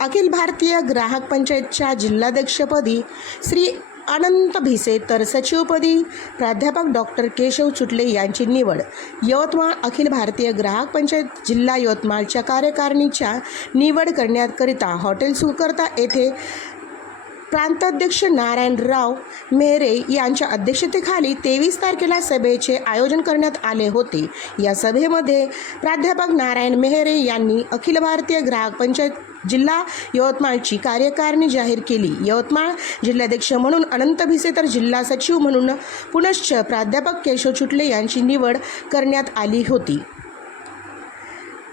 अखिल भारतीय ग्राहक पंचायतच्या जिल्हाध्यक्षपदी श्री अनंत भिसे तर सचिवपदी प्राध्यापक डॉक्टर केशव चुटले यांची निवड. यवतमाळ अखिल भारतीय ग्राहक पंचायत जिल्हा यवतमाळच्या कार्यकारिणीच्या निवड करण्याकरिता हॉटेल सुकर्ता येथे प्रांताध्यक्ष नारायणराव मेहरे यांच्या अध्यक्षतेखाली तेवीस तारखेला सभेचे आयोजन करण्यात आले होते. या सभेमध्ये प्राध्यापक नारायण मेहरे यांनी अखिल भारतीय ग्राहक पंचायत जिल्हा यवतमाळची कार्यकारिणी जाहीर केली. यवतमाळ जिल्हाध्यक्ष म्हणून अनंत भिसे तर जिल्हा सचिव म्हणून पुनश्च प्राध्यापक केशव चुटले यांची निवड करण्यात आली होती.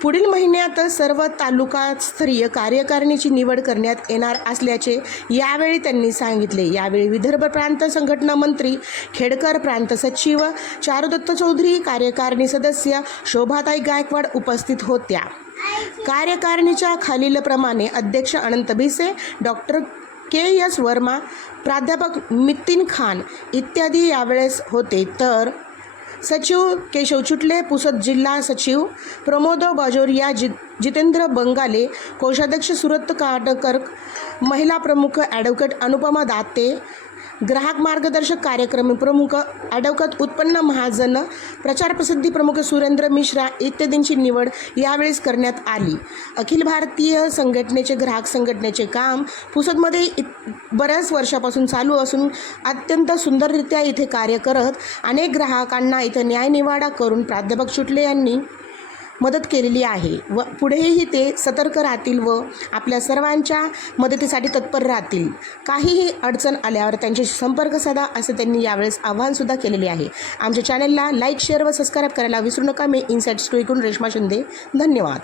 पुढील महिन्यात सर्व तालुकास्तरीय कार्यकारिणीची निवड करण्यात येणार असल्याचे यावेळी त्यांनी सांगितले. यावेळी विदर्भ प्रांत संघटना मंत्री खेडकर प्रांत सचिव चारुदत्त चौधरी कार्यकारिणी सदस्य शोभाताई गायकवाड उपस्थित होत्या. कार्यकारिणीच्या खालीलप्रमाणे अध्यक्ष Anant Bhise doctor K. S. Varma प्राध्यापक मितीन खान इत्यादी यावेळेस होते. तर सचिव केशव चुटले पुसद जिल्हा सचिव प्रमोदो बाजोरिया जि जितेंद्र बंगाले कोषाध्यक्ष सुरत काटकर महिला प्रमुख ॲडव्होकेट अनुपमा दाते ग्राहक मार्गदर्शक कार्यक्रम प्रमुख ॲडव्होकेट उत्पन्न महाजन प्रचार प्रसिद्धी प्रमुख सुरेंद्र मिश्रा इत्यादींची निवड यावेळेस करण्यात आली. अखिल भारतीय संघटनेचे ग्राहक संघटनेचे काम पुसदमध्ये इत बऱ्याच वर्षापासून चालू असून अत्यंत सुंदररित्या इथे कार्य करत अनेक ग्राहकांना इथे न्यायनिवाडा करून प्राध्यापक शुटले यांनी मदत केलेली आहे. व पुढेही ते सतर्क राहतील व आपल्या सर्वांच्या मदतीसाठी तत्पर राहतील. काहीही अडचण आल्यावर त्यांच्याशी संपर्क साधा असे त्यांनी यावेळेस आव्हानसुद्धा केलेले आहे. आमच्या चॅनलला लाईक शेअर व सबस्क्राईब करायला विसरू नका. मी इन्साईट स्टोरीकडून रेश्मा शिंदे. धन्यवाद.